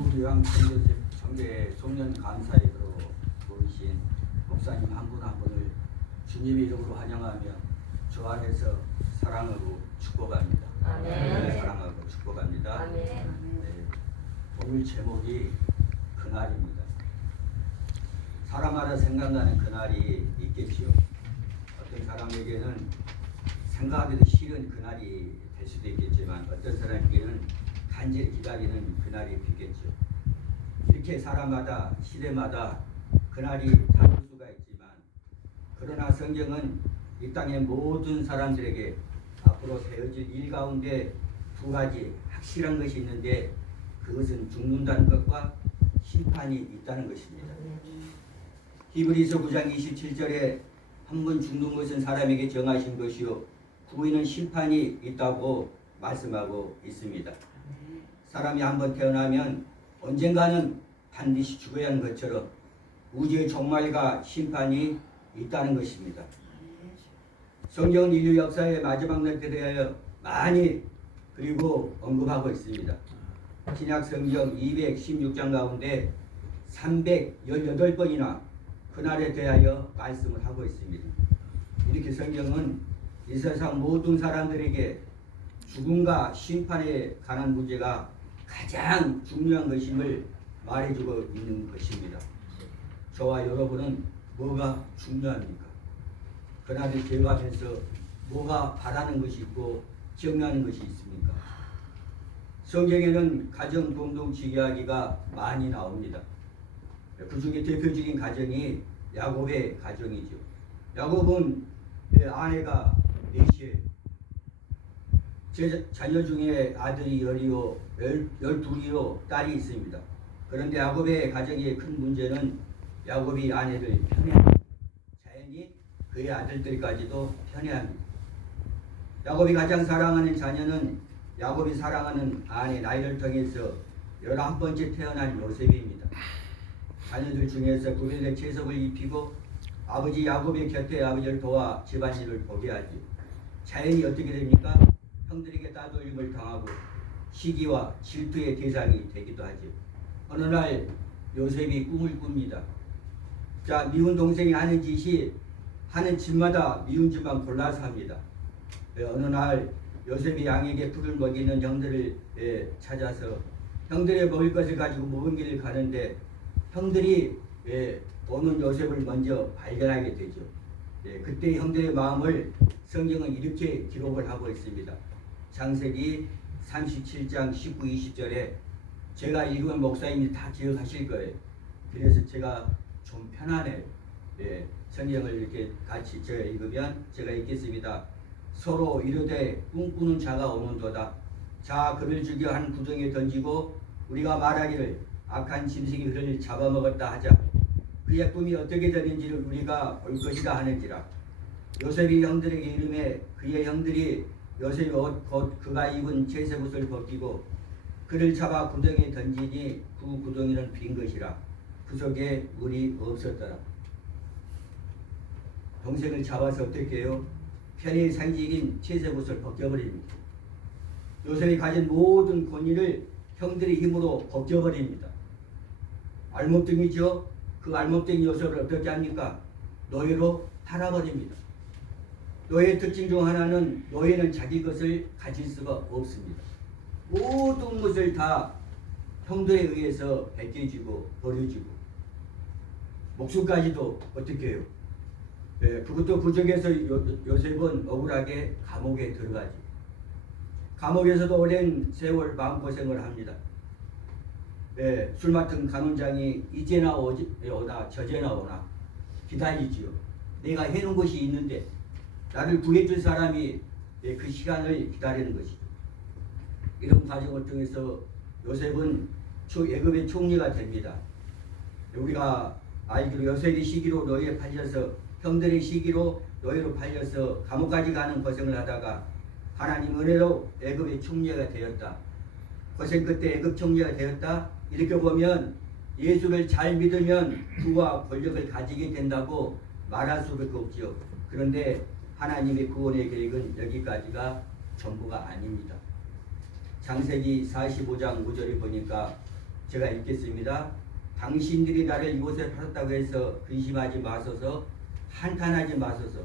한국요양선교회 송년 감사회로 모이신 목사님 한 분 한 분을 주님의 이름으로 환영하며 주 안에서 사랑하고 축복합니다. 아멘. 사랑하고 축복합니다. 아멘. 네, 오늘 제목이 그날입니다. 사람마다 생각나는 그날이 있겠지요. 어떤 사람에게는 생각하기도 싫은 그날이 될 수도 있겠지만 어떤 사람에게는 간절히 기다리는 그날이 있겠죠. 이렇게 사람마다 시대마다 그날이 다를 수가 있지만 그러나 성경은 이 땅의 모든 사람들에게 앞으로 되어질 일 가운데 두 가지 확실한 것이 있는데 그것은 죽는다는 것과 심판이 있다는 것입니다. 히브리서 9장 27절에 한 번 죽는 것은 사람에게 정하신 것이요 후에는 심판이 있다고 말씀하고 있습니다. 사람이 한번 태어나면 언젠가는 반드시 죽어야 하는 것처럼 우주의 종말과 심판이 있다는 것입니다. 성경은 인류 역사의 마지막 날에 대하여 많이 그리고 언급하고 있습니다. 신약 성경 216장 가운데 318번이나 그날에 대하여 말씀을 하고 있습니다. 이렇게 성경은 이 세상 모든 사람들에게 죽음과 심판에 관한 문제가 가장 중요한 것임을 말해주고 있는 것입니다. 저와 여러분은 뭐가 중요합니까? 그날을 기억하면서 뭐가 바라는 것이 있고 기억나는 것이 있습니까? 성경에는 가정 공동체 이야기가 많이 나옵니다. 그 중에 대표적인 가정이 야곱의 가정이죠. 야곱은 아내가 넷이에요. 제 자녀 중에 아들이 12이요 딸이 있습니다. 그런데 야곱의 가정의 큰 문제는 야곱이 아내를 편애합니다. 자연히 그의 아들들까지도 편애합니다. 야곱이 가장 사랑하는 자녀는 야곱이 사랑하는 아내 라헬을 통해서 11번째 태어난 요셉입니다. 자녀들 중에서 구별된 채석을 입히고 아버지 야곱의 곁에 아버지를 도와 집안일을 보게 하죠. 자연히 어떻게 됩니까? 형들에게 따돌림을 당하고 시기와 질투의 대상이 되기도 하죠. 어느 날 요셉이 꿈을 꿉니다. 자, 미운 동생이 하는 짓이 하는 집마다 미운 집만 골라서 합니다. 어느 날 요셉이 양에게 풀을 먹이는 형들을 찾아서 형들의 먹을 것을 가지고 먼 길을 가는데 형들이 오는 요셉을 먼저 발견하게 되죠. 그때 형들의 마음을 성경은 이렇게 기록을 하고 있습니다. 창세기 37장 19, 20절에 제가 읽은 목사님이 다 기억하실 거예요. 그래서 제가 좀 편하네요. 성경을 이렇게 같이 제가 읽으면 제가 읽겠습니다. 서로 이르되 꿈꾸는 자가 오는도다. 자 그를 죽여 한 구덩이에 던지고 우리가 말하기를 악한 짐승이 그를 잡아먹었다 하자. 그의 꿈이 어떻게 되는지를 우리가 볼 것이다 하는지라. 요셉이 형들에게 이름에 그의 형들이 요셉이 곧 그가 입은 채색 옷을 벗기고 그를 잡아 구덩이에 던지니 그 구덩이는 빈 것이라. 그 속에 물이 없었더라. 동생을 잡아서 어떻게 해요? 편의의 상징인 채색 옷을 벗겨버립니다. 요셉이 가진 모든 권위를 형들의 힘으로 벗겨버립니다. 알몸뚱이죠. 그 알몸뚱이 요셉을 어떻게 합니까? 노예로 팔아버립니다. 노예의 특징 중 하나는 노예는 자기 것을 가질 수가 없습니다. 모든 것을 다 형들에 의해서 베껴지고 버려지고 목숨까지도 어떻게 해요? 그것도 부족해서 요셉은 억울하게 감옥에 들어가지. 감옥에서도 오랜 세월 마음고생을 합니다. 술 맡은 간원장이 이제나 오나 저제나 오나 기다리지요. 내가 해놓은 것이 있는데 나를 구해줄 사람이 그 시간을 기다리는 것이죠. 이런 과정을 통해서 요셉은 애굽의 총리가 됩니다. 우리가 알기로 요셉이 시기로 노예에 팔려서 형들의 시기로 노예로 팔려서 감옥까지 가는 고생을 하다가 하나님 은혜로 애굽의 총리가 되었다. 고생 끝에 애굽 총리가 되었다. 이렇게 보면 예수를 잘 믿으면 부와 권력을 가지게 된다고 말할 수밖에 없지요. 그런데 하나님의 구원의 계획은 여기까지가 전부가 아닙니다. 창세기 45장 5절에 보니까 제가 읽겠습니다. 당신들이 나를 이곳에 팔았다고 해서 근심하지 마소서, 한탄하지 마소서.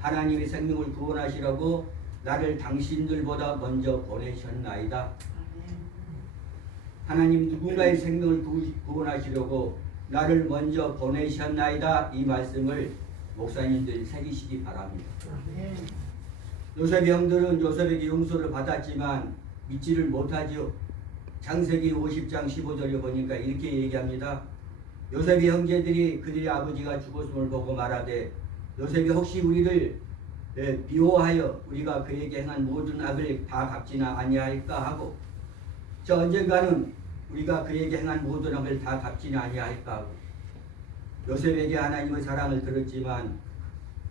하나님의 생명을 구원하시라고 나를 당신들보다 먼저 보내셨나이다. 하나님 누군가의 생명을 구원하시려고 나를 먼저 보내셨나이다. 이 말씀을 목사님들이 새기시기 바랍니다. 요셉의 형들은 요셉에게 용서를 받았지만 믿지를 못하지요. 창세기 50장 15절에 보니까 이렇게 얘기합니다. 요셉의 형제들이 그들의 아버지가 죽었음을 보고 말하되 요셉이 혹시 우리를 미워하여 우리가 그에게 행한 모든 악을 다 갚지나 아니할까 하고, 저 언젠가는 우리가 그에게 행한 모든 악을 다 갚지나 아니할까 하고, 요셉에게 하나님의 사랑을 들었지만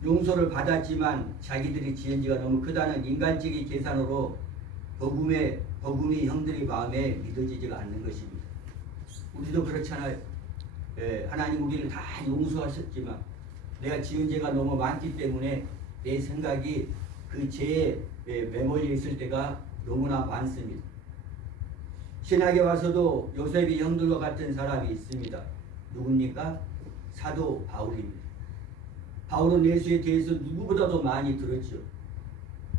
용서를 받았지만 자기들이 지은 지가 너무 크다는 인간적인 계산으로 복음이 형들의 마음에 믿어지지가 않는 것입니다. 우리도 그렇잖아요. 하나님 우리를 다 용서하셨지만 내가 지은 죄가 너무 많기 때문에 내 생각이 그 죄에 매몰려 있을 때가 너무나 많습니다. 신학에 와서도 요셉이 형들과 같은 사람이 있습니다. 누굽니까? 사도 바울입니다. 바울은 예수에 대해서 누구보다도 많이 들었죠.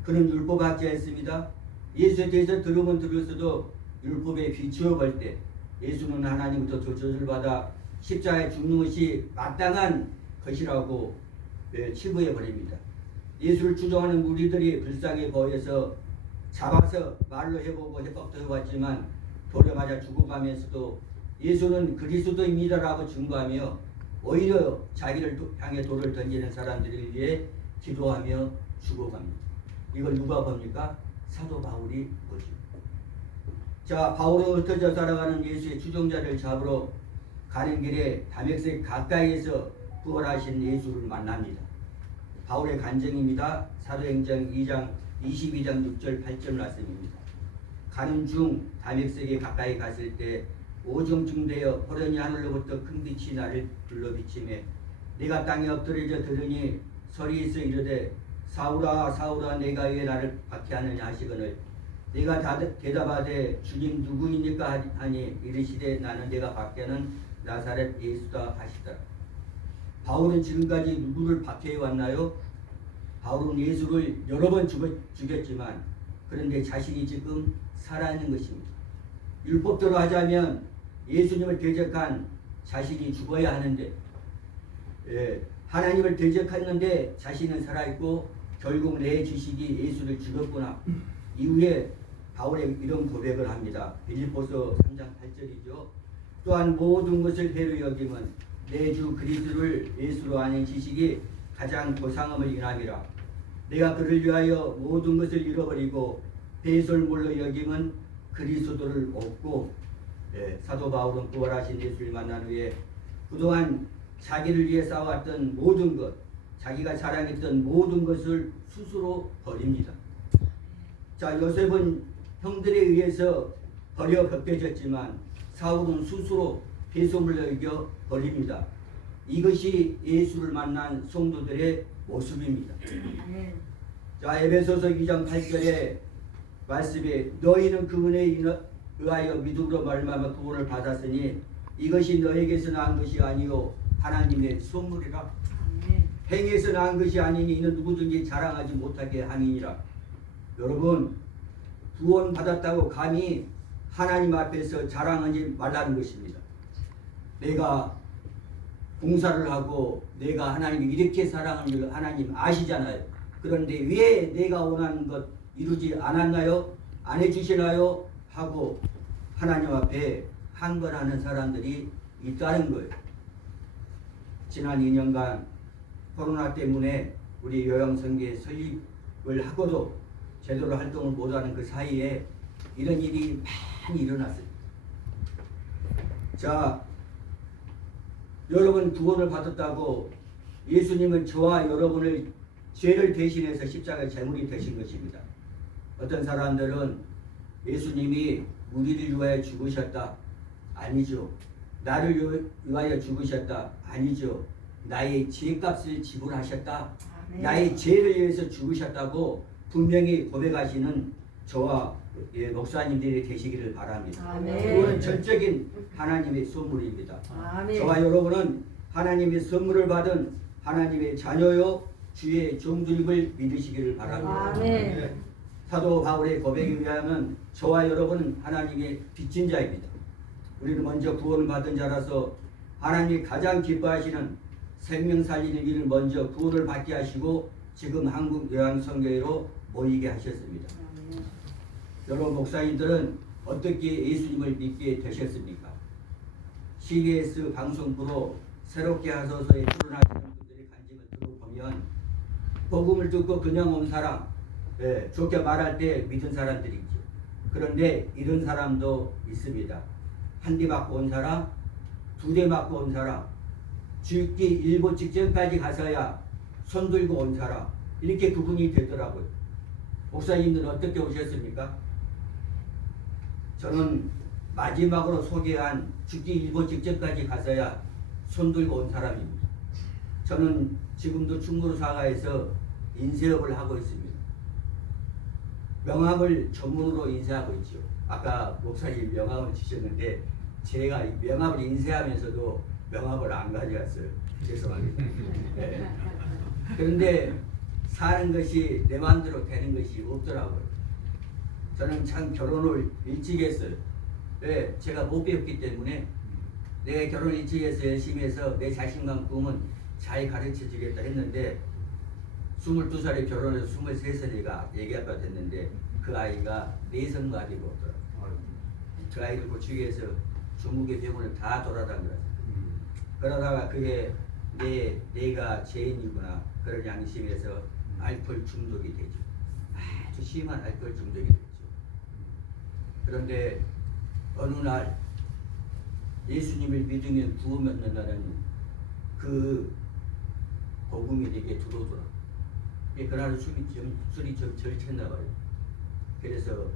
그는 율법학자였습니다. 예수에 대해서 들으면 들을수도 율법에 비추어볼 때 예수는 하나님부터 조처를 받아 십자가에 죽는 것이 마땅한 것이라고 치부해버립니다. 예수를 추종하는 무리들이 불쌍히 보여서 잡아서 말로 해보고 해법도 해봤지만 돌에 맞아 죽어가면서도 예수는 그리스도입니다라고 증거하며 오히려 자기를 향해 돌을 던지는 사람들을 위해 기도하며 죽어갑니다. 이걸 누가 봅니까? 사도 바울이 보죠. 자, 바울은 흩어져 살아가는 예수의 추종자를 잡으러 가는 길에 다메섹 가까이에서 부활하신 예수를 만납니다. 바울의 간증입니다. 사도행전 2장 22장 6절 8절 말씀입니다. 가는 중 다메섹에 가까이 갔을 때 오정중되어 호련히 하늘로부터 큰 빛이 나를 둘러비치매 내가 땅에 엎드려져 들으니 소리에서 이르되 사울아 사울아 내가 왜 나를 박해하느냐 하시거늘 내가 대답하되 주님 누구입니까 하니 이르시되 나는 내가 박해하는 나사렛 예수다 하시더라. 바울은 지금까지 누구를 박해해 왔나요? 바울은 예수를 여러 번 죽였지만 그런데 자신이 지금 살아있는 것입니다. 율법대로 하자면 예수님을 대적한 자신이 죽어야 하는데 하나님을 대적했는데 자신은 살아있고 결국 내 지식이 예수를 죽였구나. 이후에 바울의 이런 고백을 합니다. 빌립보서 3장 8절이죠. 또한 모든 것을 해로 여김은 내 주 그리스도를 예수로 아는 지식이 가장 고상함을 인함이라. 내가 그를 위하여 모든 것을 잃어버리고 배설물로 여김은 그리스도를 얻고 사도 바울은 부활하신 예수를 만난 후에 그동안 자기를 위해 싸웠던 모든 것, 자기가 자랑했던 모든 것을 스스로 버립니다. 자, 요셉은 형들에 의해서 버려 벗겨졌지만 사울은 스스로 배송을 여겨 버립니다. 이것이 예수를 만난 성도들의 모습입니다. 자, 에베소서 2장 8절에 말씀에 너희는 그 은혜에 의하여 믿음으로 말미암아 구원을 받았으니 이것이 너에게서 난 것이 아니요 하나님의 선물이라. 행에서 난 것이 아니니 이는 누구든지 자랑하지 못하게 함이니라. 여러분, 구원 받았다고 감히 하나님 앞에서 자랑하지 말라는 것입니다. 내가 봉사를 하고 내가 하나님이 이렇게 사랑하는 줄 하나님 아시잖아요. 그런데 왜 내가 원하는 것 이루지 않았나요? 안 해주시나요? 하고 하나님 앞에 항변하는 사람들이 있다는 거예요. 지난 2년간 코로나 때문에 우리 요양성계 설립을 하고도 제대로 활동을 못하는 그 사이에 이런 일이 많이 일어났어요. 자, 여러분 구원을 받았다고 예수님은 저와 여러분을 죄를 대신해서 십자가의 제물이 되신 것입니다. 어떤 사람들은 예수님이 우리를 위하여 죽으셨다. 아니죠. 나를 위하여 죽으셨다. 아니죠. 나의 죄값을 지불하셨다. 나의 죄를 위해서 죽으셨다고 분명히 고백하시는 저와 예, 목사님들이 되시기를 바랍니다. 아멘. 그거는 전적인 하나님의 선물입니다. 아멘. 저와 여러분은 하나님의 선물을 받은 하나님의 자녀요 주의 종들임을 믿으시기를 바랍니다. 아멘. 사도 바울의 고백에 의하면 저와 여러분은 하나님의 빚진 자입니다. 우리는 먼저 구원을 받은 자라서 하나님이 가장 기뻐하시는 생명 살리는 일을 먼저 구원을 받게 하시고 지금 한국 요양성교회로 모이게 하셨습니다. 여러분 목사님들은 어떻게 예수님을 믿게 되셨습니까? CBS 방송부로 새롭게 하소서에 출연하시는 분들의 간증을 들어보면 복음을 듣고 그냥 온 사람, 좋게 말할 때 믿은 사람들이 있죠. 그런데 이런 사람도 있습니다. 한 대 맞고 온 사람, 두 대 맞고 온 사람, 죽기 일보 직전까지 가서야 손 들고 온 사람, 이렇게 구분이 되더라고요. 목사님들은 어떻게 오셨습니까? 저는 마지막으로 소개한 죽기 일보 직전까지 가서야 손 들고 온 사람입니다. 저는 지금도 충무로사가에서 인쇄업을 하고 있습니다. 명함을 전문으로 인쇄하고 있죠. 아까 목사님 명함을 주셨는데 제가 명함을 인쇄하면서도 명함을 안 가져왔어요. 죄송합니다. 네. 그런데 사는 것이 내 마음대로 되는 것이 없더라고요. 저는 참 결혼을 일찍 했어요. 왜? 제가 못 배웠기 때문에 내 결혼 일찍 해서 열심히 해서 내 자신감 꿈은 잘 가르쳐 주겠다 했는데 22살에 결혼해서 23살이가 애기 아빠 됐는데 그 아이가 내성마비가 없더라고요. 그 아이를 고치기 위해서 중국의 병원을 다 돌아다녔어요. 그러다가 그게 내가 죄인이구나 그런 양심에서 알코올 중독이 되죠. 아주 심한 알코올 중독이 되죠. 그런데 어느 날 예수님을 믿으면 구원받는다는 그 복음이 내게 들어오더라. 그날 술이 좀 절쳤나 봐요. 그래서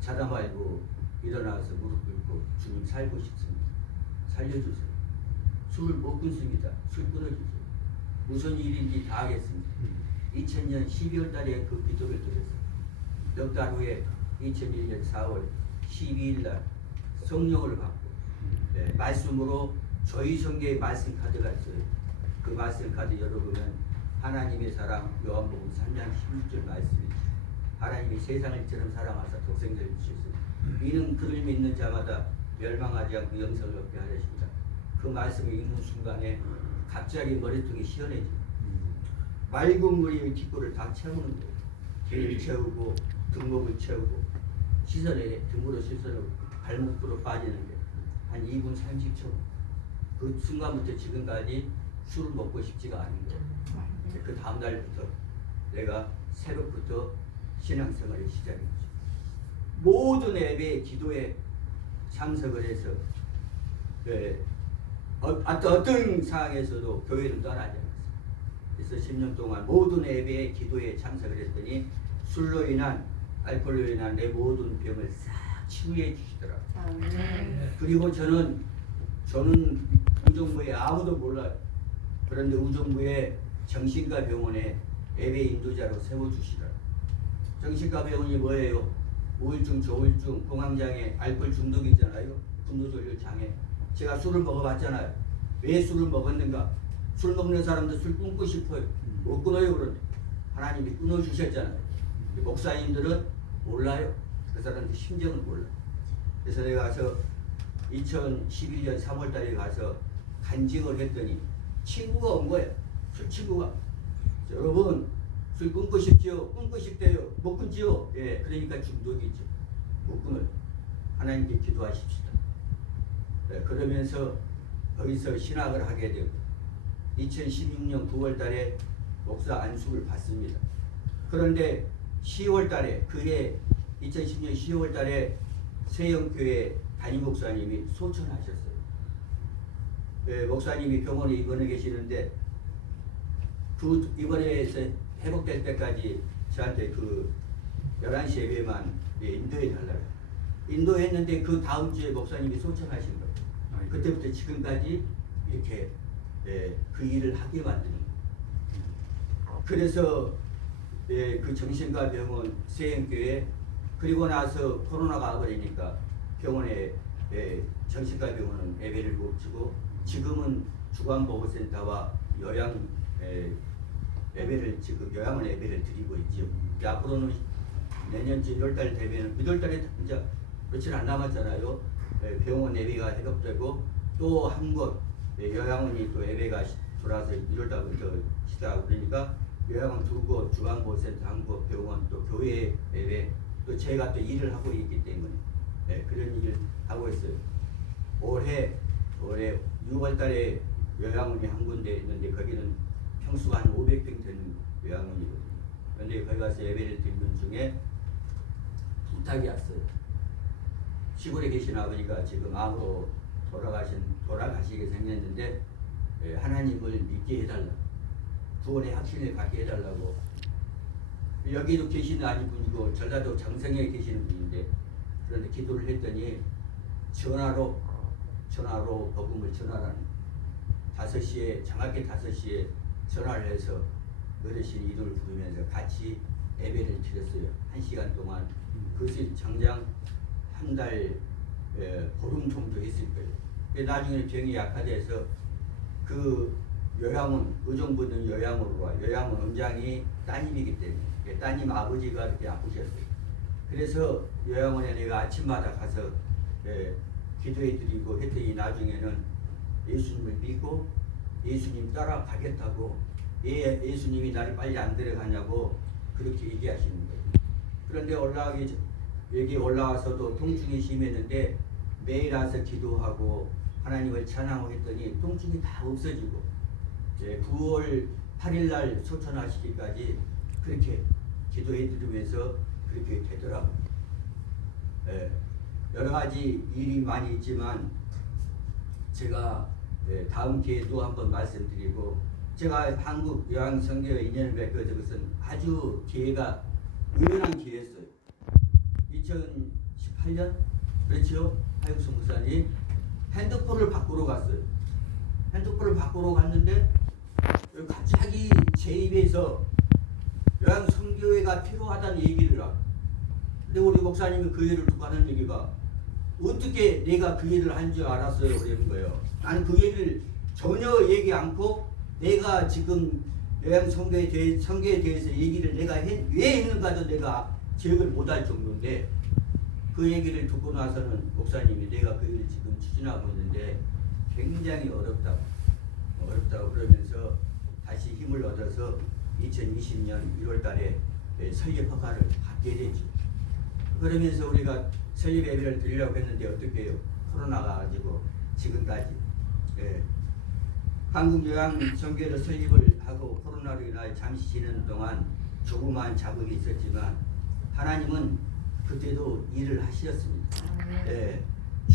자다 말고 일어나서 무릎 꿇고 주님 살고 싶습니다. 살려주세요. 술을 못 끊습니다. 술 끊어주세요. 무슨 일인지 다 하겠습니다. 2000년 12월 달에 그 기도를 드렸어요. 몇 달 후에 2001년 4월 12일 날 성령을 받고 말씀으로 저희 성경에 말씀 카드가 있어요. 그 말씀 카드 열어보면 하나님의 사랑 요한복음 3장 16절 말씀이죠. 하나님이 세상을 이처럼 사랑하사 독생자를 주셨으니 이는 그를 믿는 자마다 멸망하지 않고 영생을 얻게 하려십니다. 그 말씀을 읽는 순간에 갑자기 머리통이 시원해져요. 맑은 물이 뒷골을 다 채우는 거예요. 뒤를 채우고 등목을 채우고 씻어내 등으로 씻어내고 발목으로 빠지는데 한 2분 30초 그 순간부터 지금까지 술을 먹고 싶지가 않은 거예요. 그 다음 날부터 내가 새벽부터 신앙생활을 시작했죠. 모든 예배 기도에 참석을 해서 어떤 상황에서도 교회를 떠나지 않았어요. 그래서 10년 동안 모든 예배에 기도에 참석을 했더니 술로 인한 알코올로 인한 내 모든 병을 싹 치유해 주시더라고요. 그리고 저는 우정부에 아무도 몰라요. 그런데 우정부에 정신과 병원에 예배 인도자로 세워주시더라고요. 정신과 병원이 뭐예요? 우울증, 조울증, 공황장애, 알코올 중독이잖아요. 분노조절 장애. 제가 술을 먹어봤잖아요. 왜 술을 먹었는가? 술 먹는 사람도 술 끊고 싶어요. 못 끊어요. 그런데 하나님이 끊어주셨잖아요. 목사님들은 몰라요. 그 사람들 심정을 몰라요. 그래서 내가 가서 2011년 3월 달에 가서 간증을 했더니 친구가 온 거예요. 술 친구가. 여러분 술 끊고 싶지요? 끊고 싶대요. 못 끊지요? 예, 그러니까 중독이죠. 못 끊어요. 하나님께 기도하십시다. 네, 그러면서 거기서 신학을 하게 되고 2016년 9월 달에 목사 안수를 받습니다. 그런데 10월 달에 그해 2010년 10월 달에 세영교회 담임 목사님이 소천하셨어요. 네, 목사님이 병원에 입원해 계시는데 그 입원해서 회복될 때까지 저한테 그 11시 예배만 인도해 달라고 인도했는데 그 다음 주에 목사님이 소천하신 거예요. 그때부터 지금까지 이렇게 그 일을 하게 만드는 거예요. 그래서 그 정신과 병원 세영교회 그리고 나서 코로나가 와버리니까 병원에 정신과 병원은 예배를 못 주고 지금은 주간보호센터와 요양 예배를 지금 요양원 예배를 드리고 있죠. 앞으로는 내년쯤 1월달 되면 1월달에 이제 며칠 안 남았잖아요. 병원 예배가 회복되고 또 한 곳 요양원이 또 예배가 돌아서 1월달부터 시작하고 그러니까 요양원 2곳, 주간보호센터 1곳, 병원 또 교회 예배 또 제가 또 일을 하고 있기 때문에 그런 일을 하고 있어요. 올해 6월달에 요양원이 한 군데 있는데 거기는 평수가 한 500평 되는 요양원이거든요. 그런데 거기 가서 예배를 드리는 중에 부탁이 왔어요. 시골에 계신 아버지가 지금 암으로 돌아가시게 생겼는데 하나님을 믿게 해달라. 구원의 확신을 갖게 해달라고. 여기도 계시는 아니 분이고 전라도 장성에 계시는 분인데 그런데 기도를 했더니 전화로 복음을 전하라는 5시에 정확히 5시에 전화를 해서 어르신 이름을 부르면서 같이 예배를 드렸어요. 1시간 동안. 그것이 장장 한 달 보름 정도 했을 거예요. 나중에 병이 약화돼서 그 요양원 의정부는 요양원으로 와. 요양원 원장이 따님이기 때문에 따님 아버지가 이렇게 아프셨어요. 그래서 요양원에 내가 아침마다 가서 기도해드리고 했더니 나중에는 예수님을 믿고 예수님 따라 가겠다고 예수님이 나를 빨리 안 데려가냐고 그렇게 얘기하시는 거예요. 그런데 여기 올라와서도 통증이 심했는데 매일 와서 기도하고 하나님을 찬양하고 했더니 통증이 다 없어지고 9월 8일 날 소천하시기까지 그렇게 기도해 드리면서 그렇게 되더라고요. 여러 가지 일이 많이 있지만 제가 다음 기회에도 한번 말씀드리고 제가 한국 요양선교회 인연을 맺게 된 것은 아주 기회가 우연한 기회였어요. 2018년 그렇죠? 하영수 목사님 핸드폰을 바꾸러 갔어요. 핸드폰을 바꾸러 갔는데 갑자기 제 입에서 요양선교회가 필요하다는 얘기를 하고 근데 우리 목사님이 그 일을 두고 하는 얘기가 어떻게 내가 그 일을 한 줄 알았어요? 그러는 거예요. 나는 그 얘기를 전혀 얘기 않고 내가 지금 요양선교에 대해서 얘기를 내가 왜 했는가도 내가 기억을 못할 정도인데 그 얘기를 듣고 나서는 목사님이 내가 그 일을 지금 추진하고 있는데 굉장히 어렵다고 그러면서 다시 힘을 얻어서 2020년 1월 달에 설립 허가를 받게 되죠. 그러면서 우리가 설립 예배를 드리려고 했는데 어떻게 해요? 코로나가 가지고 지금까지 한국요양선교회를 설립을 하고 코로나로 인하여 잠시 지내는 동안 조그마한 자극이 있었지만 하나님은 그때도 일을 하셨습니다.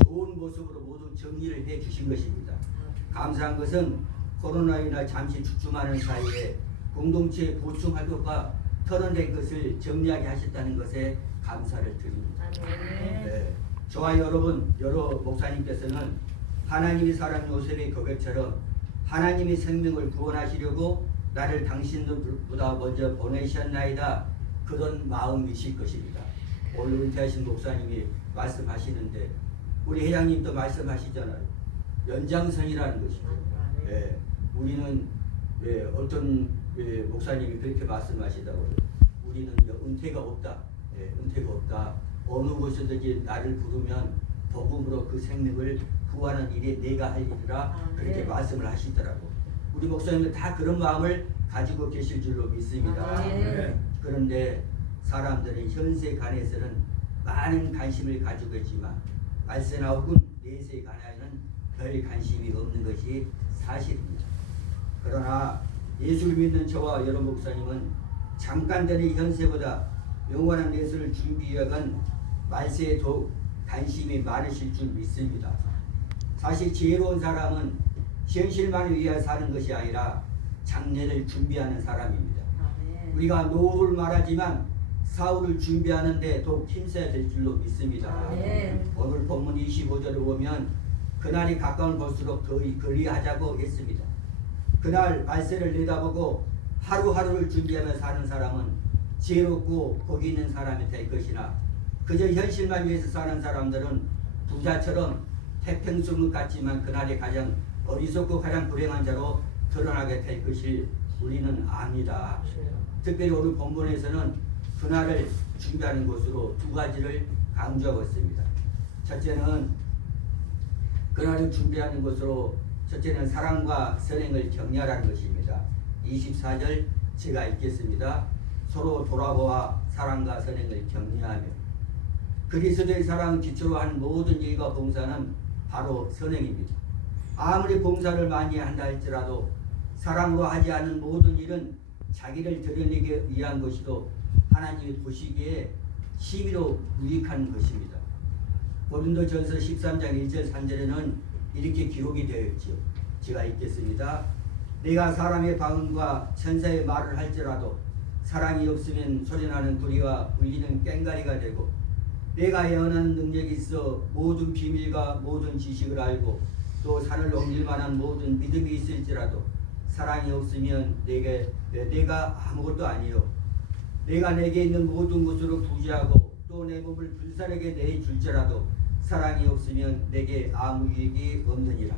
좋은 모습으로 모두 정리를 해 주신 것입니다. 감사한 것은 코로나로 인하여 잠시 주춤하는 사이에 공동체의 보충 활동과 털어낸 것을 정리하게 하셨다는 것에 감사를 드립니다. 저와 여러 목사님께서는 하나님이 사랑 요셉의 고백처럼 하나님의 생명을 구원하시려고 나를 당신들보다 먼저 보내셨나이다. 그런 마음이실 것입니다. 오늘 은퇴하신 목사님이 말씀하시는데 우리 회장님도 말씀하시잖아요. 연장선이라는 것이죠. 우리는 어떤 목사님이 그렇게 말씀하시다고요. 우리는 은퇴가 없다. 은퇴가 없다. 어느 곳에든지 나를 부르면 복음으로 그 생명을 구하는 일이 내가 할 일이라 그렇게 말씀을 하시더라고. 우리 목사님은 다 그런 마음을 가지고 계실 줄로 믿습니다. 그런데 사람들은 현세에 관해서는 많은 관심을 가지고 있지만 말세나 혹은 내세에 관해서는 별 관심이 없는 것이 사실입니다. 그러나 예수를 믿는 저와 여러 목사님은 잠깐 되는 현세보다 영원한 내세를 준비해간 말세에 더욱 관심이 많으실 줄 믿습니다. 사실 지혜로운 사람은 현실만을 위하여 사는 것이 아니라 장래를 준비하는 사람입니다. 우리가 노후를 말하지만 사후를 준비하는데 더욱 힘써야 될 줄로 믿습니다. 오늘 본문 25절을 보면 그날이 가까운 볼수록 더 그리하자고 했습니다. 그날 말세를 내다보고 하루하루를 준비하며 사는 사람은 지혜롭고 복이 있는 사람이 될 것이나 그저 현실만 위해서 사는 사람들은 부자처럼 태평성을 갖지만 그날이 가장 어리석고 가장 불행한 자로 드러나게 될 것을 우리는 압니다. 특별히 오늘 본문에서는 그날을 준비하는 것으로 두 가지를 강조하고 있습니다. 첫째는 그날을 준비하는 것으로 첫째는 사랑과 선행을 격려하라는 것입니다. 24절 제가 읽겠습니다. 서로 돌아보아 사랑과 선행을 격려하며 그리스도의 사랑을 기초로 한 모든 일과 봉사는 바로 선행입니다. 아무리 봉사를 많이 한다 할지라도 사랑으로 하지 않은 모든 일은 자기를 드러내기 위한 것이도 하나님이 보시기에 심히로 유익한 것입니다. 고린도전서 13장 1절 3절에는 이렇게 기록이 되어 있지요. 제가 읽겠습니다. 내가 사람의 방언과 천사의 말을 할지라도 사랑이 없으면 소리나는 구리와 울리는 꽹과리가 되고 내가 예언하는 능력이 있어 모든 비밀과 모든 지식을 알고 또 산을 옮길 만한 모든 믿음이 있을지라도 사랑이 없으면 내가 아무것도 아니요 내가 내게 있는 모든 것으로 부지하고 또 내 몸을 불사르게 내줄지라도 사랑이 없으면 내게 아무 유익이 없느니라.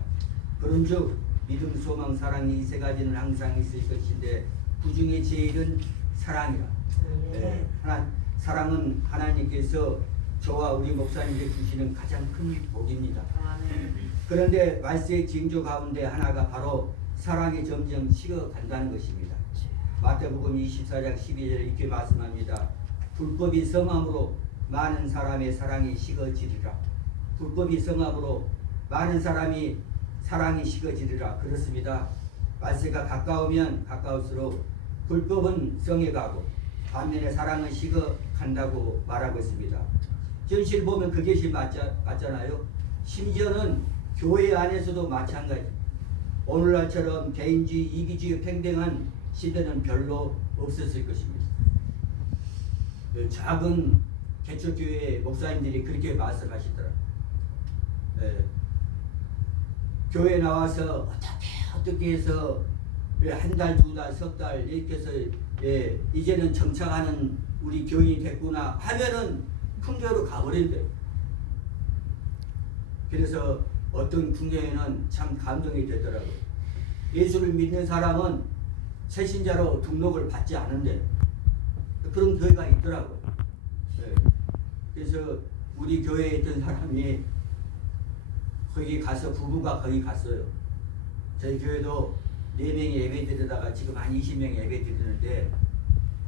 그런즉 믿음, 소망, 사랑이 이 세 가지는 항상 있을 것인데 그 중에 제일은 사랑이라. 사랑은 하나님께서 저와 우리 목사님께 주시는 가장 큰 복입니다. 그런데 말세의 징조 가운데 하나가 바로 사랑이 점점 식어간다는 것입니다. 마태복음 24장 12절에 이렇게 말씀합니다. 불법이 성함으로 많은 사람의 사랑이 식어지리라. 불법이 성함으로 많은 사람이 사랑이 식어지리라. 그렇습니다. 말세가 가까우면 가까울수록 불법은 성해가고 반면에 사랑은 식어간다고 말하고 있습니다. 현실 보면 그것이 맞잖아요. 심지어는 교회 안에서도 마찬가지. 오늘날처럼 개인주의, 이기주의 팽팽한 시대는 별로 없었을 것입니다. 작은 개척교회 목사님들이 그렇게 말씀하시더라고요. 교회 나와서 어떻게 해서 한 달, 두 달, 석 달 이렇게 해서 이제는 정착하는 우리 교인이 됐구나 하면은 큰 교회로 가버린대요. 그래서 어떤 풍경에는 참 감동이 되더라고요. 예수를 믿는 사람은 새신자로 등록을 받지 않은데 그런 교회가 있더라고요. 그래서 우리 교회에 있던 사람이 거기 가서 부부가 거기 갔어요. 저희 교회도 4명이 예배 드리다가 지금 한 20명이 예배 드리는데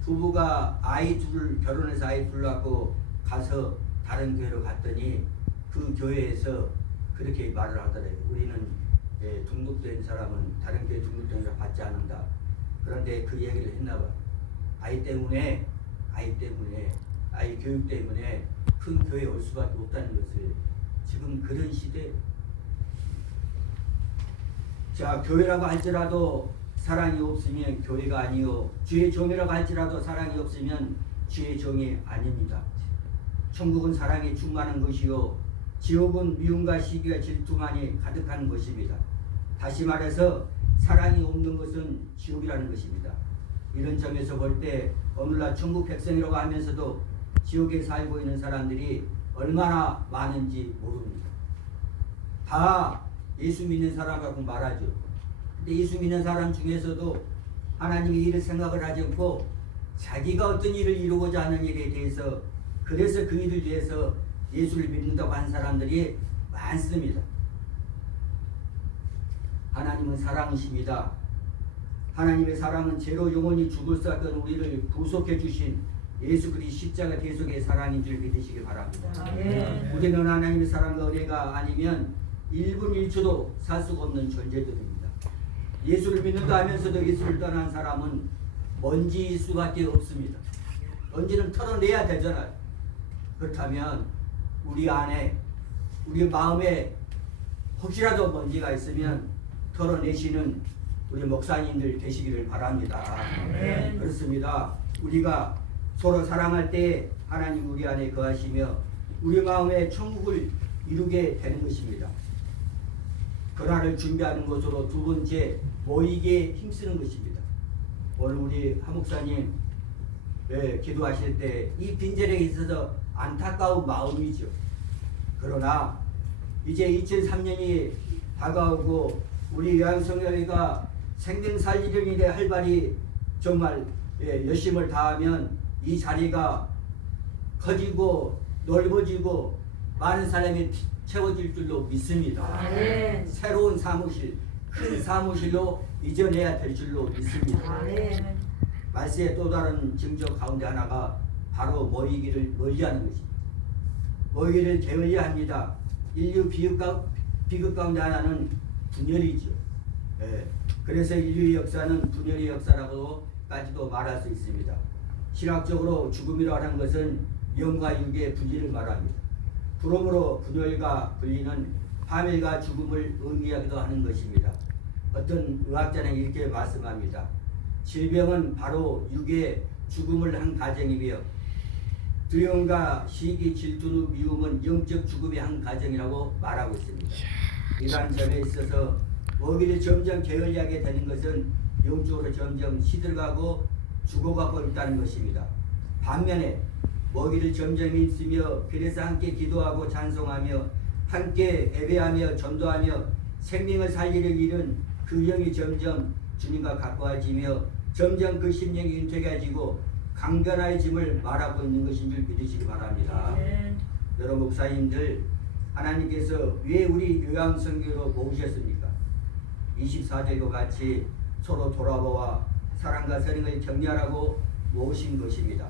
부부가 아이 둘 결혼해서 아이 둘 낳고 가서 다른 교회로 갔더니 그 교회에서 그렇게 말을 하더래요. 우리는 등록된 사람은 다른 교회 등록된 사람 받지 않는다. 그런데 그 얘기를 했나 봐요. 아이 교육 때문에 큰 교회에 올 수밖에 없다는 것을 지금 그런 시대. 자, 교회라고 할지라도 사랑이 없으면 교회가 아니요 주의 종이라고 할지라도 사랑이 없으면 주의 종이 아닙니다. 천국은 사랑이 충만한 것이요 지옥은 미움과 시기와 질투만이 가득한 것입니다. 다시 말해서 사랑이 없는 것은 지옥이라는 것입니다. 이런 점에서 볼 때 오늘날 천국 백성이라고 하면서도 지옥에 살고 있는 사람들이 얼마나 많은지 모릅니다. 다 예수 믿는 사람이라고 말하죠. 근데 예수 믿는 사람 중에서도 하나님의 일을 생각을 하지 않고 자기가 어떤 일을 이루고자 하는 일에 대해서 그래서 그 일을 위해서 예수를 믿는다고 하는 사람들이 많습니다. 하나님은 사랑이십니다. 하나님의 사랑은 죄로 영원히 죽을 수 없던 우리를 구속해 주신 예수 그리스도 십자가 대속의 사랑인 줄 믿으시기 바랍니다. 우리는 하나님의 사랑과 은혜가 아니면 1분 1초도 살 수가 없는 존재들입니다. 예수를 믿는다 하면서도 예수를 떠난 사람은 먼지일 수밖에 없습니다. 먼지는 털어내야 되잖아요. 그렇다면 우리 안에 우리 마음에 혹시라도 먼지가 있으면 털어내시는 우리 목사님들 되시기를 바랍니다. 그렇습니다. 우리가 서로 사랑할 때 하나님 우리 안에 거하시며 우리 마음에 천국을 이루게 되는 것입니다. 그날을 준비하는 것으로 두 번째 모이게 힘쓰는 것입니다. 오늘 우리 하 목사님 기도하실 때 이 빈절에 있어서 안타까운 마음이죠. 그러나 이제 2003년이 다가오고 우리 요양성교회가 생명살리는 일에 활발히 정말 열심을 다하면 이 자리가 커지고 넓어지고 많은 사람이 채워질 줄로 믿습니다. 네. 새로운 사무실, 큰 사무실로 이전해야 될 줄로 믿습니다. 네. 말세의 또 다른 증조 가운데 하나가 바로 모이기를 멀리하는 것입니다. 모이기를 게을리합니다. 인류 비극 가운데 하나는 분열이죠. 그래서 인류의 역사는 분열의 역사라고까지도 말할 수 있습니다. 신학적으로 죽음이라고 하는 것은 영과 육의 분리를 말합니다. 그러므로 분열과 분리는 파멸과 죽음을 의미하기도 하는 것입니다. 어떤 의학자는 이렇게 말씀합니다. 질병은 바로 육의 죽음을 한 가정이며 두려움과 시기, 질투, 미움은 영적 죽음의 한 가정이라고 말하고 있습니다. 이러한 점에 있어서 모기를 점점 게을리하게 되는 것은 영적으로 점점 시들어가고 죽어가고 있다는 것입니다. 반면에 모기를 점점 힘쓰며 그래서 함께 기도하고 찬송하며 함께 예배하며 전도하며 생명을 살리는 일은 그 영이 점점 주님과 가까워지며 점점 그 심령이 윤택해지고 강건해짐을 말하고 있는 것인 줄 믿으시기 바랍니다. 여러분 목사님들, 하나님께서 왜 우리 요양성교로 모으셨습니까? 24절과 같이 서로 돌아보아 사랑과 선행을 격려하라고 모으신 것입니다.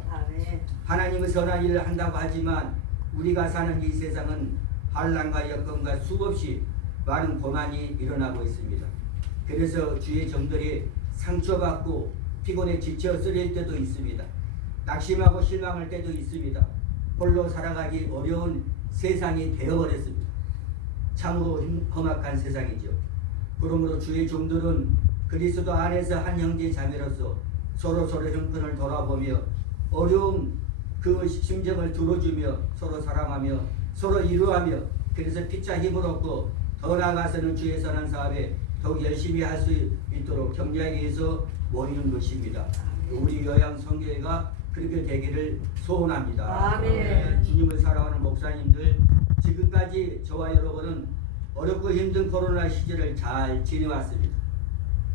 하나님은 선한 일을 한다고 하지만 우리가 사는 이 세상은 환난과 여건과 수없이 많은 고난이 일어나고 있습니다. 그래서 주의 종들이 상처받고 피곤에 지쳐 쓰릴 때도 있습니다. 낙심하고 실망할 때도 있습니다. 홀로 살아가기 어려운 세상이 되어버렸습니다. 참으로 험악한 세상이죠. 그러므로 주의 종들은 그리스도 안에서 한 형제 자매로서 서로 형편을 돌아보며 어려운 그 심정을 들어주며 서로 사랑하며 서로 이루하며 그래서 피차 힘을 얻고 더 나아가서는 주의 선한 사업에 더욱 열심히 할 수 있도록 격려하기 위해서 모이는 것입니다. 우리 요양성교회가 그렇게 되기를 소원합니다. 아멘. 주님을 사랑하는 목사님들, 지금까지 저와 여러분은 어렵고 힘든 코로나 시절을 잘 지내왔습니다.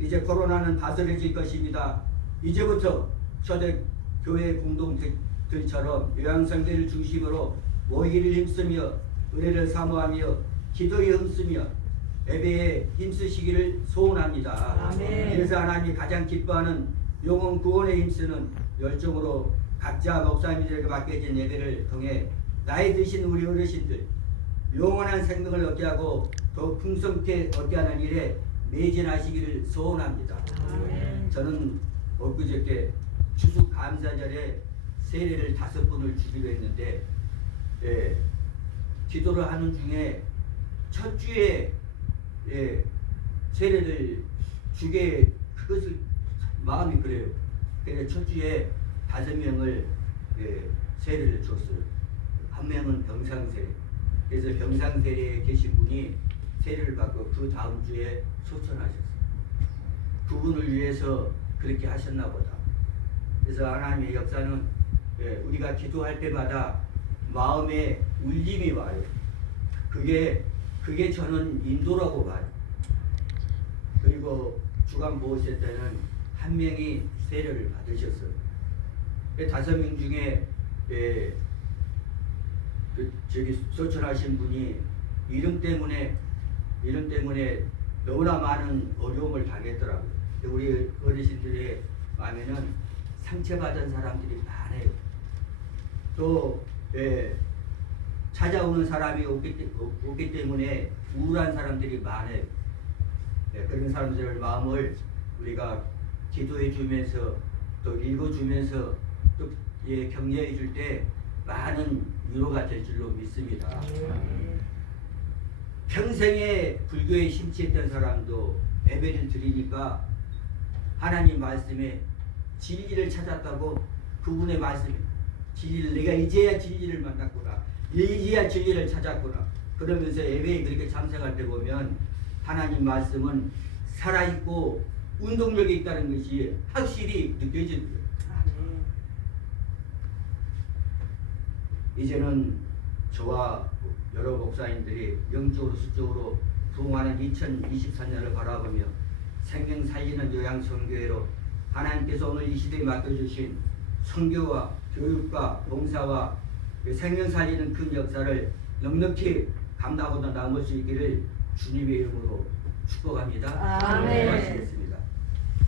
이제 코로나는 다스려질 것입니다. 이제부터 초대 교회 공동체들처럼 요양성교회를 중심으로 모이기를 힘쓰며 은혜를 사모하며 기도에 힘쓰며 예배에 힘쓰시기를 소원합니다. 아멘. 그래서 하나님이 가장 기뻐하는 영혼 구원에 힘쓰는 열정으로 각자 목사님들에게 맡겨진 예배를 통해 나이 드신 우리 어르신들 영원한 생명을 얻게 하고 더 풍성케 얻게 하는 일에 매진하시기를 소원합니다. 아멘. 저는 엊그저께 추수 감사절에 세례를 5번을 주기로 했는데 기도를 하는 중에 첫 주에 세례를 주게 그것을 마음이 그래요. 그래서 첫 주에 5명을 세례를 줬어요. 한 명은 병상세례. 그래서 병상세례에 계신 분이 세례를 받고 그 다음 주에 소천하셨어요. 그분을 위해서 그렇게 하셨나 보다. 그래서 하나님의 역사는 우리가 기도할 때마다 마음에 울림이 와요. 그게 저는 인도라고 봐요. 그리고 주간 보호실 때는 한 명이 세례를 받으셨어요. 5명 중에 소천하신 분이 이름 때문에 너무나 많은 어려움을 당했더라고요. 우리 어르신들의 마음에는 상처받은 사람들이 많아요. 또 찾아오는 사람이 없기 때문에 우울한 사람들이 많아요. 그런 사람들의 마음을 우리가 기도해 주면서 또 읽어주면서 또 격려해 줄 때 많은 위로가 될 줄로 믿습니다. 평생에 불교에 심취했던 사람도 예배를 드리니까 하나님 말씀에 진리를 찾았다고 그분의 말씀에 진리를 내가 이제야 진리를 만났구나. 이제야 진리를 찾았구나. 그러면서 예배에 그렇게 참석할 때 보면 하나님 말씀은 살아있고 운동력이 있다는 것이 확실히 느껴지는 거예요. 이제는 저와 여러 목사님들이 영적으로 수적으로 부흥하는 2024년을 바라보며 생명 살리는 요양선교회로 하나님께서 오늘 이 시대에 맡겨주신 선교와 교육과 봉사와 생명 살리는 큰 역사를 넉넉히 감당하고 나아갈 수 있기를 주님의 이름으로 축복합니다. 아멘. 마치겠습니다.